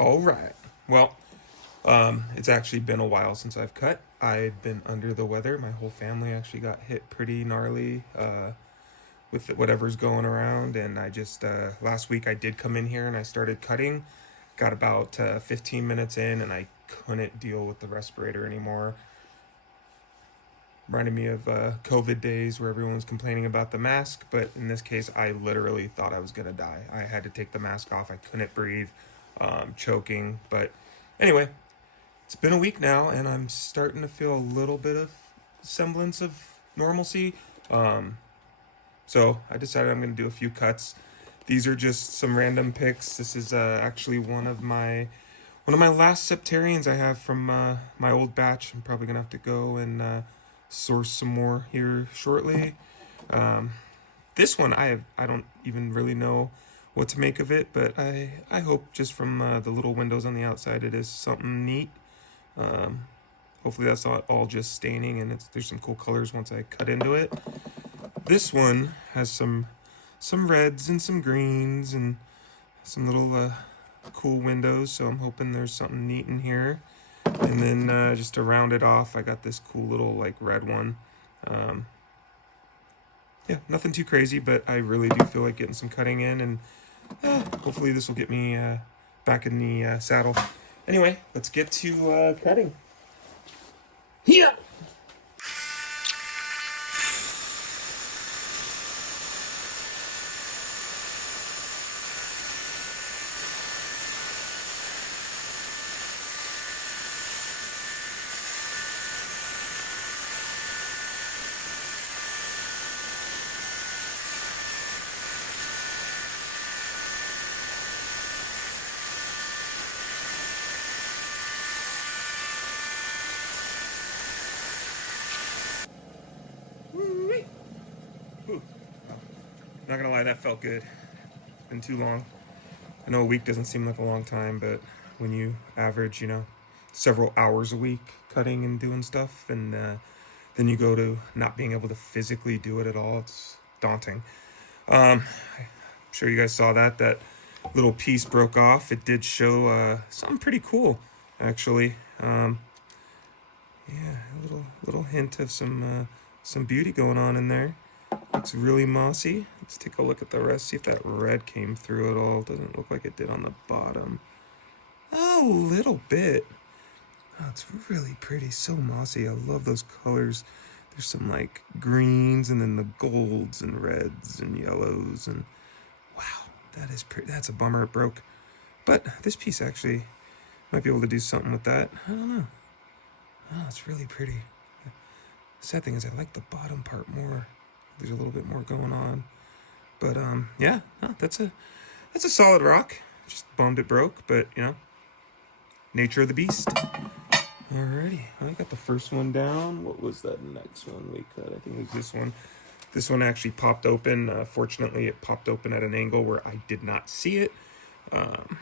All right. Well, it's actually been a while since I've cut. I've been under the weather. My whole family actually got hit pretty gnarly with whatever's going around. And I just, last week I did come in here and I started cutting. Got about 15 minutes in and I couldn't deal with the respirator anymore. Reminded me of COVID days where everyone was complaining about the mask, but in this case, I literally thought I was gonna die. I had to take the mask off. I couldn't breathe, choking. But anyway, it's been a week now, and I'm starting to feel a little bit of semblance of normalcy. So I decided I'm gonna do a few cuts. These are just some random picks. This is actually one of my last septarians I have from my old batch. I'm probably gonna have to go and source some more here shortly. Um, this one I don't even really know what to make of it, but I hope just from the little windows on the outside it is something neat. Um, Hopefully that's not all just staining, and there's some cool colors once I cut into it. This one has some reds and some greens and some little cool windows, so I'm hoping there's something neat in here. And then just to round it off, I got this cool little like red one. Um, yeah, nothing too crazy, but I really do feel like getting some cutting in, and hopefully this will get me back in the saddle. Anyway, let's get to cutting. Yeah. Woo-wee. Ooh. Not gonna lie, that felt good. It's been too long. I know a week doesn't seem like a long time, but when you average, several hours a week cutting and doing stuff, and then you go to not being able to physically do it at all, it's daunting. I'm sure you guys saw that little piece broke off. It did show something pretty cool, actually. Yeah, a little hint of some beauty going on in there. Looks really mossy. Let's take a look at the rest, see if that red came through at all. Doesn't look like it did on the bottom. Oh, a little bit. Oh, it's really pretty, so mossy. I love those colors. There's some like greens and then the golds and reds and yellows, and wow, that is pretty. That's a bummer it broke. But this piece actually might be able to do something with that. I don't know. Oh, it's really pretty. The sad thing is I like the bottom part more. There's a little bit more going on. But yeah, no, that's a solid rock. Just bummed it broke, but nature of the beast. Alrighty, I got the first one down. What was that next one we cut? I think it was this one. This one actually popped open. Fortunately, it popped open at an angle where I did not see it. Kind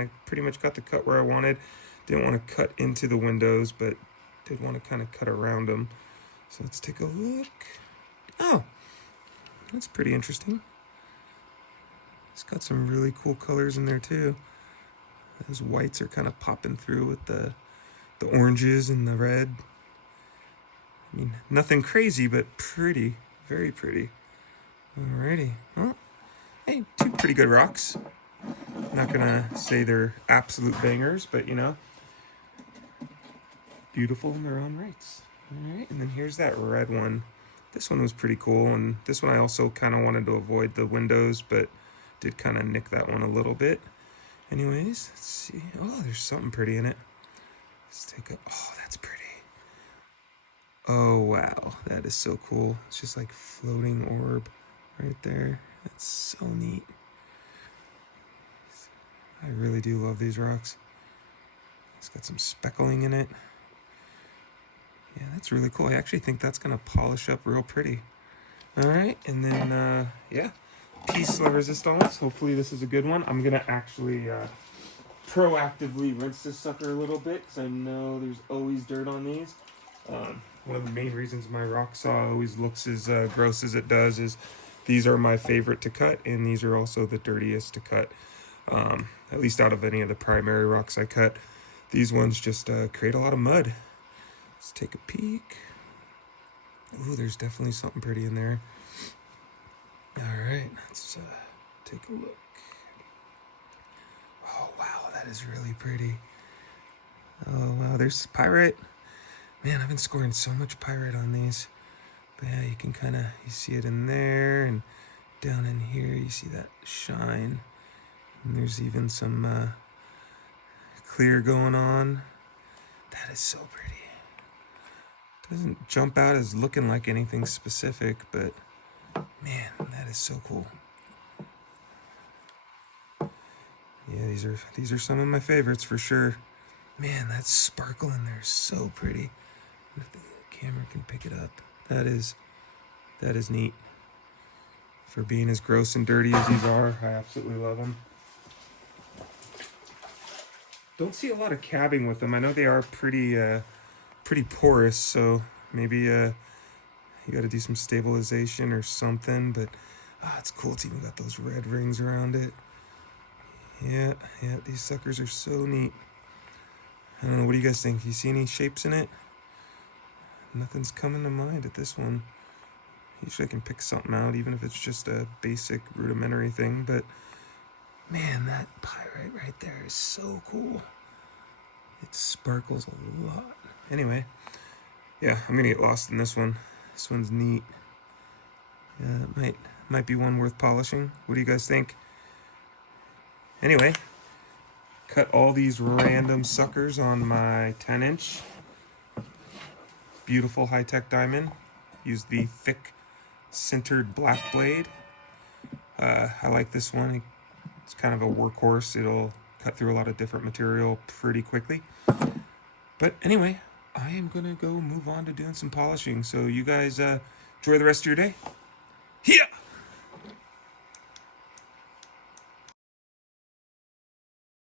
of pretty much got the cut where I wanted. Didn't want to cut into the windows, but did want to kind of cut around them. So let's take a look. Oh, that's pretty interesting. It's got some really cool colors in there too. Those whites are kind of popping through with the oranges and the red. I mean, nothing crazy, but pretty, very pretty. Alrighty, well, hey, two pretty good rocks. Not gonna say they're absolute bangers, but beautiful in their own rights. Alright, and then here's that red one. This one was pretty cool, and this one I also kind of wanted to avoid the windows, but did kind of nick that one a little bit. Anyways, let's see. Oh, there's something pretty in it. Let's take a, oh, that's pretty. Oh, wow, that is so cool. It's just like floating orb right there. That's so neat. I really do love these rocks. It's got some speckling in it. Yeah, that's really cool. I actually think that's gonna polish up real pretty. All right, and then yeah, piece de resistance. Hopefully this is a good one. I'm gonna actually proactively rinse this sucker a little bit because I know there's always dirt on these. One of the main reasons my rock saw always looks as gross as it does is these are my favorite to cut, and these are also the dirtiest to cut. At least out of any of the primary rocks I cut. These ones just create a lot of mud. Let's take a peek. Ooh, there's definitely something pretty in there. All right, let's take a look. Oh, wow, that is really pretty. Oh, wow, there's pyrite. Man, I've been scoring so much pyrite on these. But yeah, you can kind of, you see it in there, and down in here, you see that shine. And there's even some clear going on. That is so pretty. Doesn't jump out as looking like anything specific, but man, that is so cool. Yeah, these are some of my favorites for sure. Man, that sparkle in there is so pretty. If the camera can pick it up, that is neat. For being as gross and dirty as these are, I absolutely love them. Don't see a lot of cabbing with them. I know they are pretty porous, so maybe you got to do some stabilization or something. But it's cool. It's even got those red rings around it. Yeah, these suckers are so neat. I don't know, what do you guys think? Do you see any shapes in it? Nothing's coming to mind at this one. Usually I can pick something out, even if it's just a basic rudimentary thing, but man, that pyrite right there is so cool. It sparkles a lot. Anyway, yeah, I'm gonna get lost in this one. This one's neat. Yeah, it might be one worth polishing. What do you guys think? Anyway, cut all these random suckers on my 10-inch. Beautiful high-tech diamond. Use the thick sintered black blade. I like this one. It's kind of a workhorse. It'll cut through a lot of different material pretty quickly. But anyway, I am gonna go move on to doing some polishing. So you guys enjoy the rest of your day.